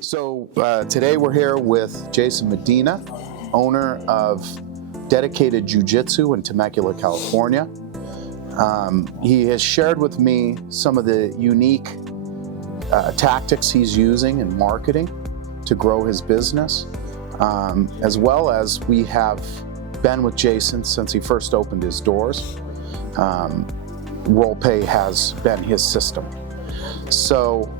So today we're here with Jason Medina, owner of Dedicated Jiu-Jitsu in Temecula, California. He has shared with me some of the unique tactics he's using in marketing to grow his business, as well as we have been with Jason since he first opened his doors. RollPay has been his system. So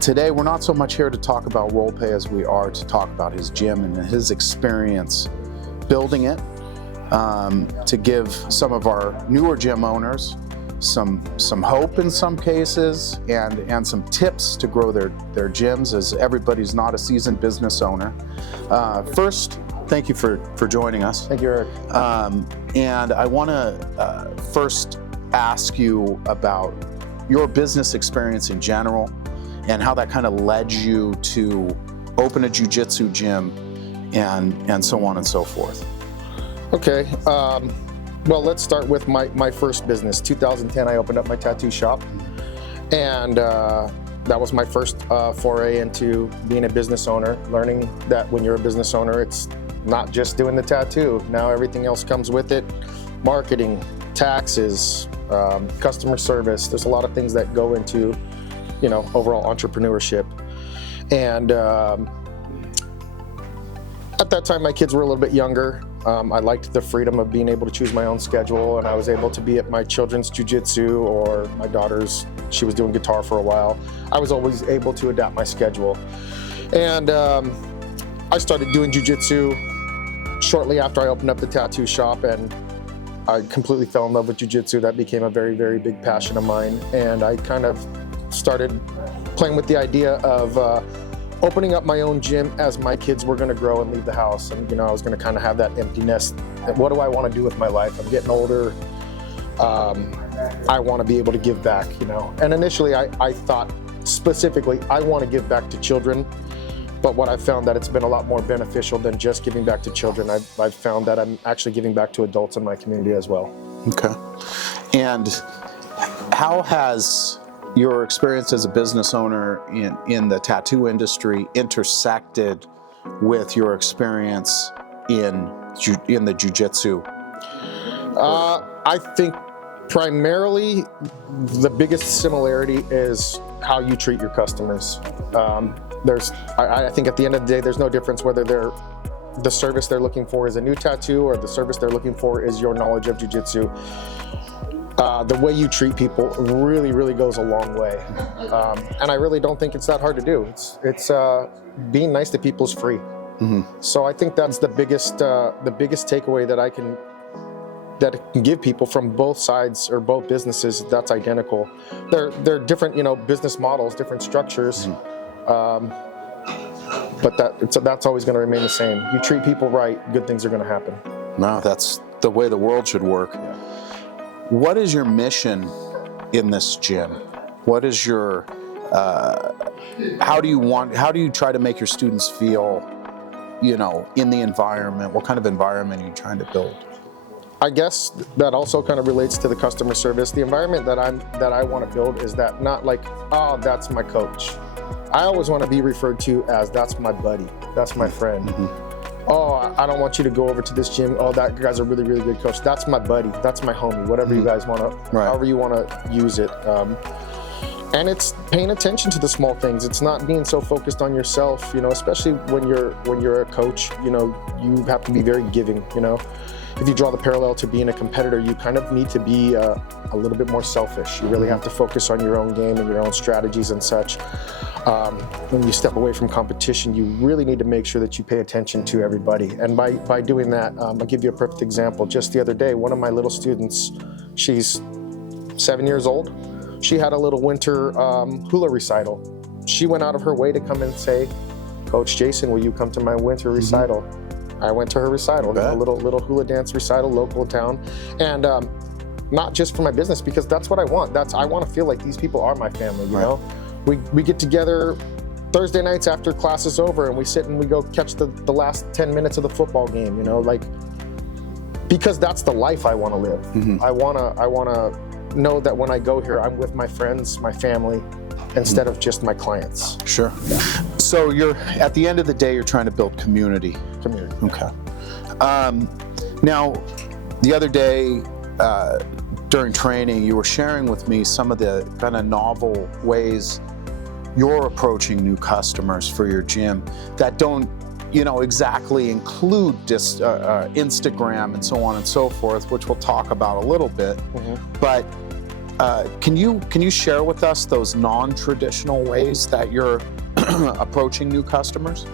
today we're not so much here to talk about RollPay as we are to talk about his gym and his experience building it, to give some of our newer gym owners some hope in some cases and some tips to grow their gyms, as everybody's not a seasoned business owner. First, thank you for joining us. Thank you, Eric. And I want to first ask you about your business experience in general and how that kind of led you to open a jiu-jitsu gym and so on and so forth. Okay, well, let's start with my first business. 2010, I opened up my tattoo shop, and that was my first foray into being a business owner, learning that when you're a business owner, it's not just doing the tattoo. Now everything else comes with it: marketing, taxes, customer service. There's a lot of things that go into, overall entrepreneurship. And at that time, my kids were a little bit younger. I liked the freedom of being able to choose my own schedule, and I was able to be at my children's jiu-jitsu or my daughter's. She was doing guitar for a while. I was always able to adapt my schedule. And I started doing jiu-jitsu shortly after I opened up the tattoo shop, and I completely fell in love with jiu-jitsu. That became a very, very big passion of mine, and I kind of started playing with the idea of opening up my own gym as my kids were going to grow and leave the house. And I was going to kind of have that empty nest. What do I want to do with my life? I'm getting older. I want to be able to give back, And initially I thought specifically I want to give back to children. But what I've found that it's been a lot more beneficial than just giving back to children. I've found that I'm actually giving back to adults in my community as well. Okay. And how has your experience as a business owner in the tattoo industry intersected with your experience in the jiu-jitsu? I think primarily the biggest similarity is how you treat your customers. I think at the end of the day, there's no difference whether the service they're looking for is a new tattoo or the service they're looking for is your knowledge of jiu-jitsu. The way you treat people really, really goes a long way. And I really don't think it's that hard to do. It's being nice to people is free. Mm-hmm. So I think that's the biggest takeaway that I can give people from both sides or both businesses. That's identical. They're different, business models, different structures. Mm-hmm. But that's always going to remain the same. You treat people right, good things are going to happen. No, that's the way the world should work. Yeah. What is your mission in this gym? What is your, how do you try to make your students feel, in the environment? What kind of environment are you trying to build? I guess that also kind of relates to the customer service. The environment that I want to build is that not like, oh, that's my coach. I always want to be referred to as that's my buddy, that's my friend. Mm-hmm. Oh, I don't want you to go over to this gym. Oh, that guy's a really, really good coach. That's my buddy. That's my homie. Whatever you guys want to, however you want to use it. And it's paying attention to the small things. It's not being so focused on yourself. Especially when you're a coach. You have to be very giving. If you draw the parallel to being a competitor, you kind of need to be a little bit more selfish. You really have to focus on your own game and your own strategies and such. When you step away from competition, you really need to make sure that you pay attention to everybody. And by doing that, I'll give you a perfect example. Just the other day, one of my little students, she's 7 years old. She had a little winter hula recital. She went out of her way to come and say, "Coach Jason, will you come to my winter recital?" I went to her recital, a little hula dance recital, local town. And not just for my business, because that's what I want. I want to feel like these people are my family, you know? We get together Thursday nights after class is over and we sit and we go catch the last 10 minutes of the football game, because that's the life I want to live. Mm-hmm. I want to know that when I go here, I'm with my friends, my family, instead of just my clients. Sure. So you're, at the end of the day, you're trying to build community. Okay. Now, the other day during training, you were sharing with me some of the kind of novel ways you're approaching new customers for your gym that don't, exactly include just Instagram and so on and so forth, which we'll talk about a little bit. But can you share with us those non-traditional ways that you're approaching new customers?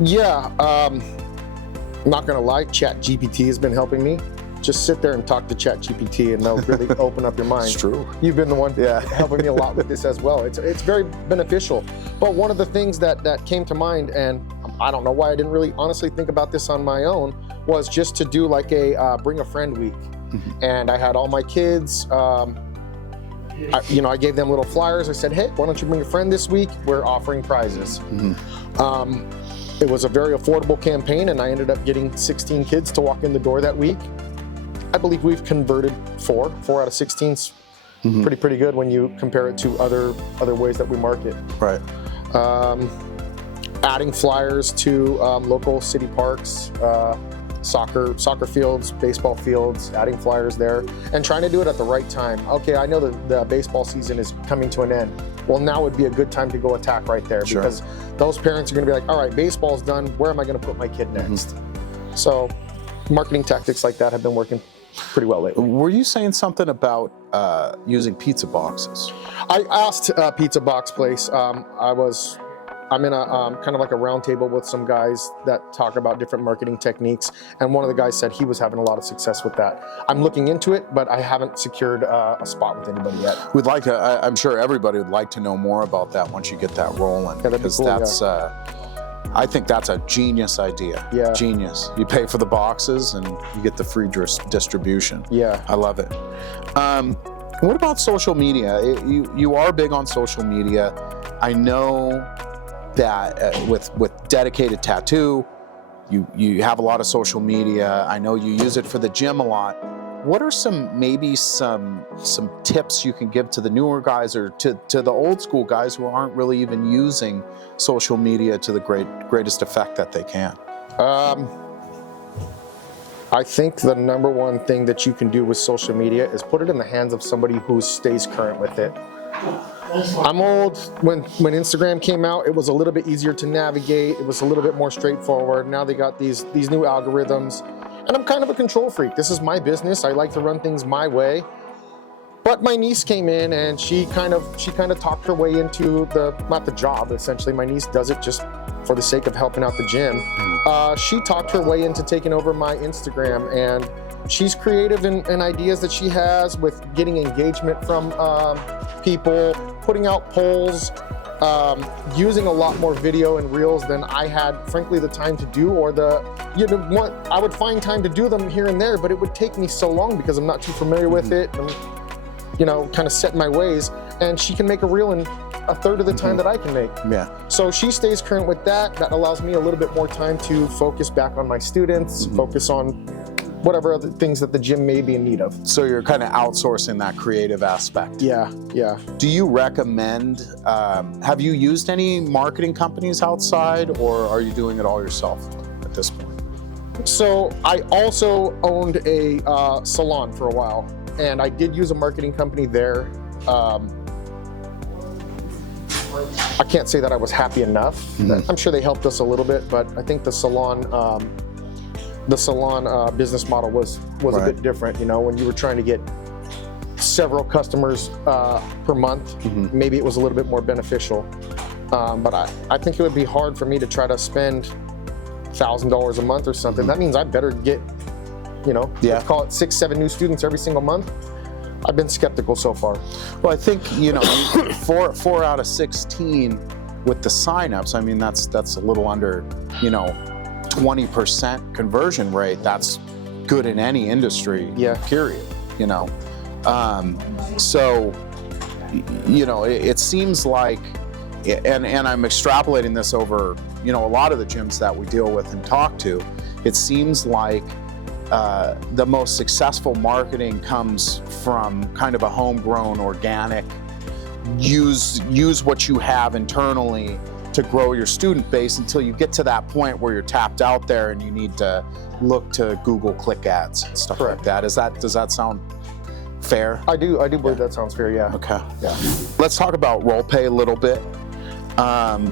Yeah, not gonna lie, ChatGPT has been helping me. Just sit there and talk to ChatGPT and they'll really open up your mind. It's true. You've been the one helping me a lot with this as well. It's very beneficial. But one of the things that came to mind, and I don't know why I didn't really honestly think about this on my own, was just to do like a bring a friend week. And I had all my kids, I gave them little flyers. I said, hey, why don't you bring a friend this week? We're offering prizes. It was a very affordable campaign, and I ended up getting 16 kids to walk in the door that week. I believe we've converted 4 out of 16's pretty good when you compare it to other ways that we market. Right. Adding flyers to local city parks, soccer fields, baseball fields, adding flyers there, and trying to do it at the right time. Okay, I know that the baseball season is coming to an end. Well, now would be a good time to go attack right there, because those parents are going to be like, all right, baseball's done. Where am I going to put my kid next? So marketing tactics like that have been working pretty well lately. Were you saying something about using pizza boxes? I asked a pizza box place. I'm in a kind of like a round table with some guys that talk about different marketing techniques, and one of the guys said he was having a lot of success with that. I'm looking into it, but I haven't secured a spot with anybody yet. We'd like to, I'm sure everybody would like to know more about that once you get that rolling, because cool, that's, I think that's a genius idea. Yeah. Genius. You pay for the boxes and you get the free distribution. Yeah. I love it. What about social media? You are big on social media. I know that with Dedicated Tattoo, you have a lot of social media. I know you use it for the gym a lot. What are some tips you can give to the newer guys, or to the old school guys who aren't really even using social media to the greatest effect that they can? I think the number one thing that you can do with social media is put it in the hands of somebody who stays current with it. I'm old. When Instagram came out, it was a little bit easier to navigate. It was a little bit more straightforward. Now they got these new algorithms, and I'm kind of a control freak. This is my business. I like to run things my way. But my niece came in, and she kind of talked her way into not the job, essentially. My niece does it just for the sake of helping out the gym. She talked her way into taking over my Instagram, and she's creative in ideas that she has with getting engagement from people, putting out polls, using a lot more video and reels than I had, frankly, the time to do, or I would find time to do them here and there, but it would take me so long because I'm not too familiar with it. I'm, kind of set in my ways, and she can make a reel in a third of the time that I can make. Yeah. So she stays current with that. That allows me a little bit more time to focus back on my students, focus on whatever other things that the gym may be in need of. So you're kind of outsourcing that creative aspect. Yeah. Do you recommend, have you used any marketing companies outside, or are you doing it all yourself at this point? So I also owned a salon for a while, and I did use a marketing company there. I can't say that I was happy enough. I'm sure they helped us a little bit, but I think the salon business model was a bit different. When you were trying to get several customers per month, maybe it was a little bit more beneficial. But I think it would be hard for me to try to spend $1,000 a month or something. That means I better get, let's call it 6-7 new students every single month. I've been skeptical so far. Well, I think, 4 out of 16 with the signups, I mean, that's a little under, 20% conversion rate. That's good in any industry, period, So, it seems like, and I'm extrapolating this over, a lot of the gyms that we deal with and talk to, it seems like the most successful marketing comes from kind of a homegrown, organic use what you have internally to grow your student base until you get to that point where you're tapped out there and you need to look to Google click ads and stuff like that. Does that sound fair? I do believe that sounds fair, yeah. Okay. Yeah. Let's talk about RolePay a little bit.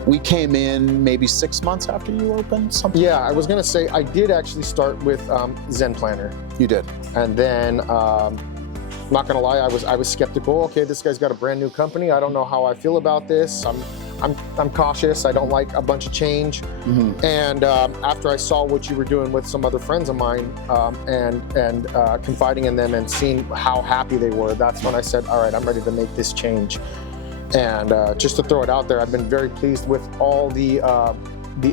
We came in maybe 6 months after you opened, something? Yeah, I was gonna say, I did actually start with Zen Planner. You did. And then, not gonna lie, I was skeptical. Okay, this guy's got a brand new company. I don't know how I feel about this. I'm cautious. I don't like a bunch of change. Mm-hmm. And after I saw what you were doing with some other friends of mine, and confiding in them and seeing how happy they were, that's when I said, all right, I'm ready to make this change. And just to throw it out there, I've been very pleased with all the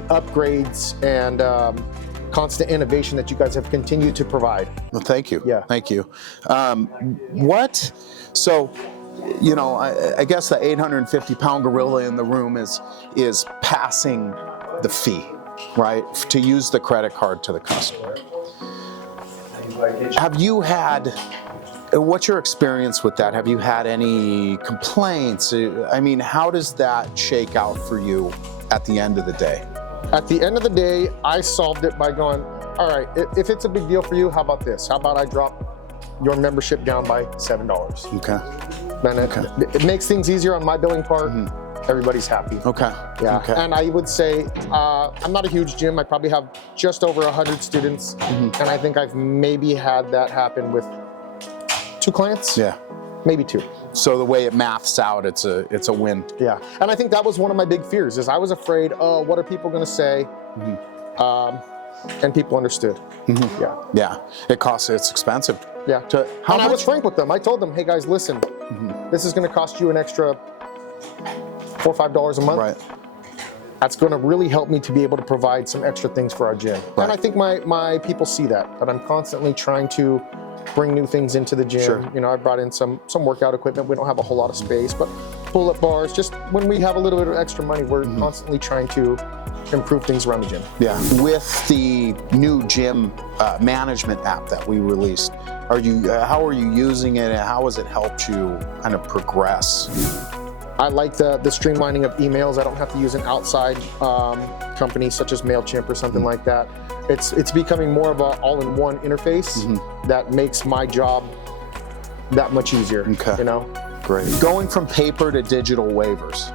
upgrades and constant innovation that you guys have continued to provide. Well, thank you. Yeah. Thank you. So, you know, I guess the 850-pound gorilla in the room is passing the fee, right? To use the credit card to the customer. Have you had, what's your experience with that? Have you had any complaints? I mean, how does that shake out for you at the end of the day? At the end of the day, I solved it by going, all right, if it's a big deal for you, how about this? How about I drop your membership down by $7? Okay. Then it makes things easier on my billing part. Mm-hmm. Everybody's happy. Okay. Yeah. Okay. And I would say, I'm not a huge gym. I probably have just over 100 students. Mm-hmm. And I think I've maybe had that happen with 2 clients. Yeah. Maybe 2. So the way it maths out, it's a win. Yeah. And I think that was one of my big fears, is I was afraid, oh, what are people going to say? Mm-hmm. And people understood. Mm-hmm. Yeah. Yeah. It's expensive. Yeah. How and I was much? frank with them. I told them, hey guys, listen, this is going to cost you an extra $4 or $5 a month. Right. That's going to really help me to be able to provide some extra things for our gym. Right. And I think my people see that I'm constantly trying to bring new things into the gym. Sure. You know, I brought in some workout equipment. We don't have a whole lot of space, but pull-up bars, just when we have a little bit of extra money, we're constantly trying to improve things around the gym. Yeah. With the new gym management app that we released, how are you using it, and how has it helped you kind of progress? I like the streamlining of emails. I don't have to use an outside company such as MailChimp or something like that. It's becoming more of an all-in-one interface that makes my job that much easier. Okay. You know? Great. Going from paper to digital waivers,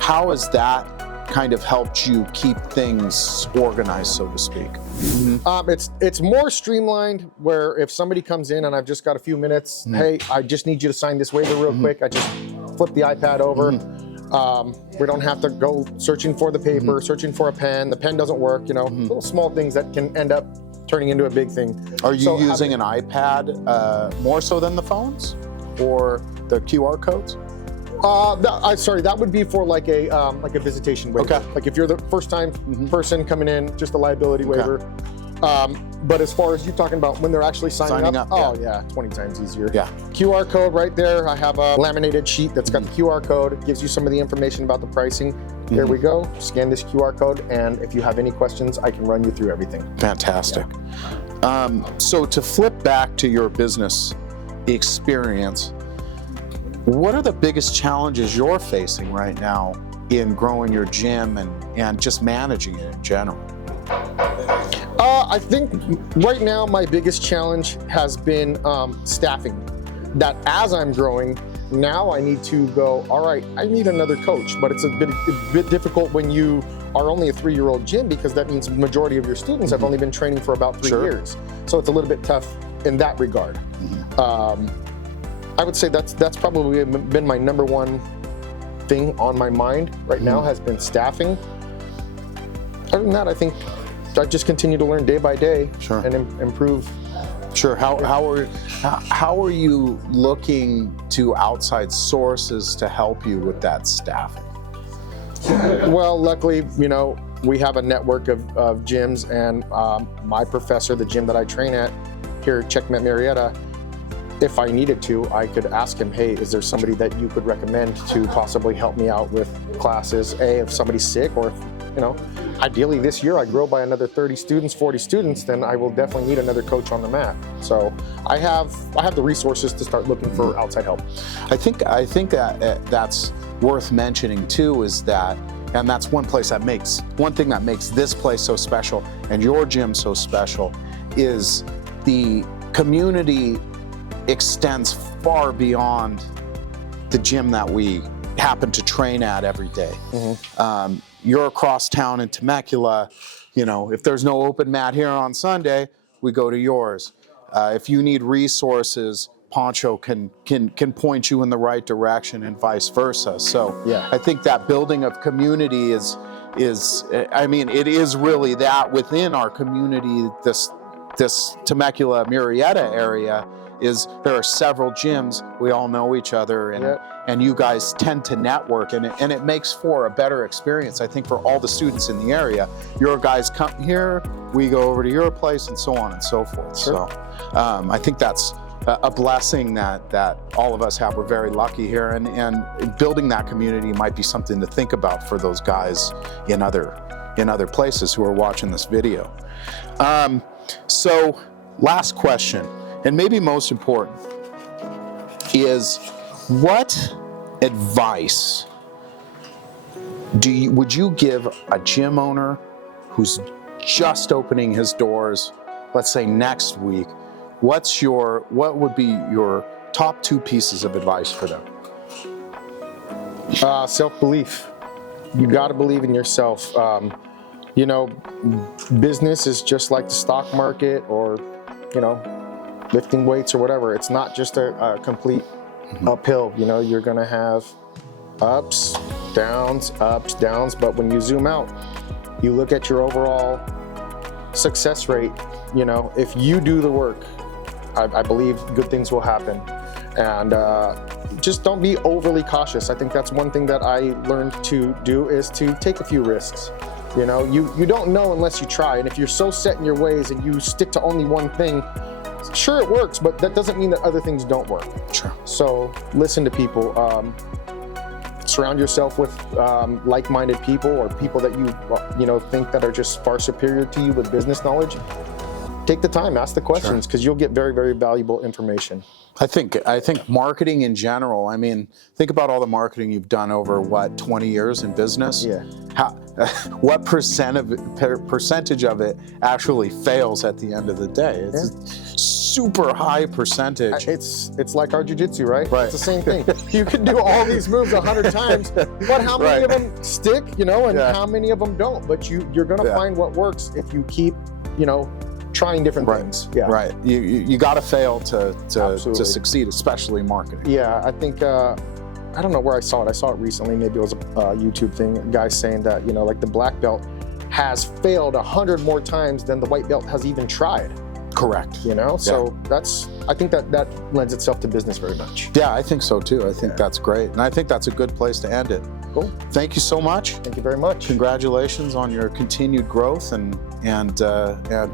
how has that kind of helped you keep things organized, so to speak? It's more streamlined, where if somebody comes in and I've just got a few minutes, hey, I just need you to sign this waiver real quick. I just flip the iPad over. We don't have to go searching for the paper, searching for a pen. The pen doesn't work, you know, little small things that can end up turning into a big thing. Are you using an iPad more so than the phones or the QR codes? Sorry, that would be for like a visitation waiver. Okay. Like if you're the first time person coming in, just a liability waiver. But as far as you talking about when they're actually signing up, oh yeah, 20 times easier. Yeah. QR code right there. I have a laminated sheet that's got the QR code. It gives you some of the information about the pricing. Here we go. Scan this QR code, and if you have any questions, I can run you through everything. Fantastic. So to flip back to your business experience, what are the biggest challenges you're facing right now in growing your gym and just managing it in general? I think right now my biggest challenge has been staffing. That as I'm growing, now I need to go, all right, I need another coach, but it's a bit difficult when you are only a 3-year-old gym, because that means the majority of your students have only been training for about 3 years. So it's a little bit tough in that regard. I would say that's probably been my number one thing on my mind right now, has been staffing. Other than that, I think I just continue to learn day by day and improve. Sure. How are you looking to outside sources to help you with that staffing? Well, luckily, you know, we have a network of gyms, and my professor, the gym that I train at here at Checkmate Marietta, if I needed to, I could ask him, hey, is there somebody that you could recommend to possibly help me out with classes? If somebody's sick, or ideally this year I grow by another 30 students, 40 students, then I will definitely need another coach on the mat. So I have the resources to start looking for outside help. I think that that's worth mentioning too, is that, and that's one thing that makes this place so special and your gym so special, is the community extends far beyond the gym that we happen to train at every day. You're across town in Temecula. If there's no open mat here on Sunday, we go to yours. If you need resources, Pancho can point you in the right direction, and vice versa. So Yeah. I think that building of community is it is really that within our community, this Temecula Murrieta area, there are several gyms. We all know each other, and you guys tend to network, and it makes for a better experience, I think, for all the students in the area. Your guys come here, we go over to your place, and so on and so forth. Sure. So I think that's a blessing that all of us have. We're very lucky here, and building that community might be something to think about for those guys in other places who are watching this video. So last question, and maybe most important, is what advice would you give a gym owner who's just opening his doors, let's say next week? What would be your top 2 pieces of advice for them? Self-belief. You got to believe in yourself. Business is just like the stock market, or lifting weights or whatever. It's not just a complete uphill. You're gonna have ups, downs, but when you zoom out, you look at your overall success rate. If you do the work, I believe good things will happen. And just don't be overly cautious. I think that's one thing that I learned to do, is to take a few risks. You don't know unless you try. And if you're so set in your ways and you stick to only one thing, sure, it works, but that doesn't mean that other things don't work. Sure. So listen to people. Surround yourself with like-minded people, or people that you think that are just far superior to you with business knowledge. Take the time, ask the questions, because you'll get very, very valuable information. I think marketing in general, think about all the marketing you've done over 20 years in business? Yeah. What percentage of it actually fails at the end of the day? It's a super high percentage. It's like our jiu-jitsu, right? Right. It's the same thing. You can do all these moves 100 times, but how many of them stick, and how many of them don't? But you're gonna find what works if you keep, trying different things. Yeah. Right. You got to fail to succeed, especially marketing. Yeah, I think I don't know where I saw it. I saw it recently. Maybe it was a YouTube thing. A guy saying that like the black belt has failed 100 more times than the white belt has even tried. Correct. So I think that lends itself to business very much. Yeah, I think so too. I think that's great, and I think that's a good place to end it. Cool. Thank you so much. Thank you very much. Congratulations on your continued growth, and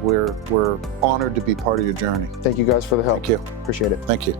we're honored to be part of your journey. Thank you guys for the help. Thank you. Appreciate it. Thank you.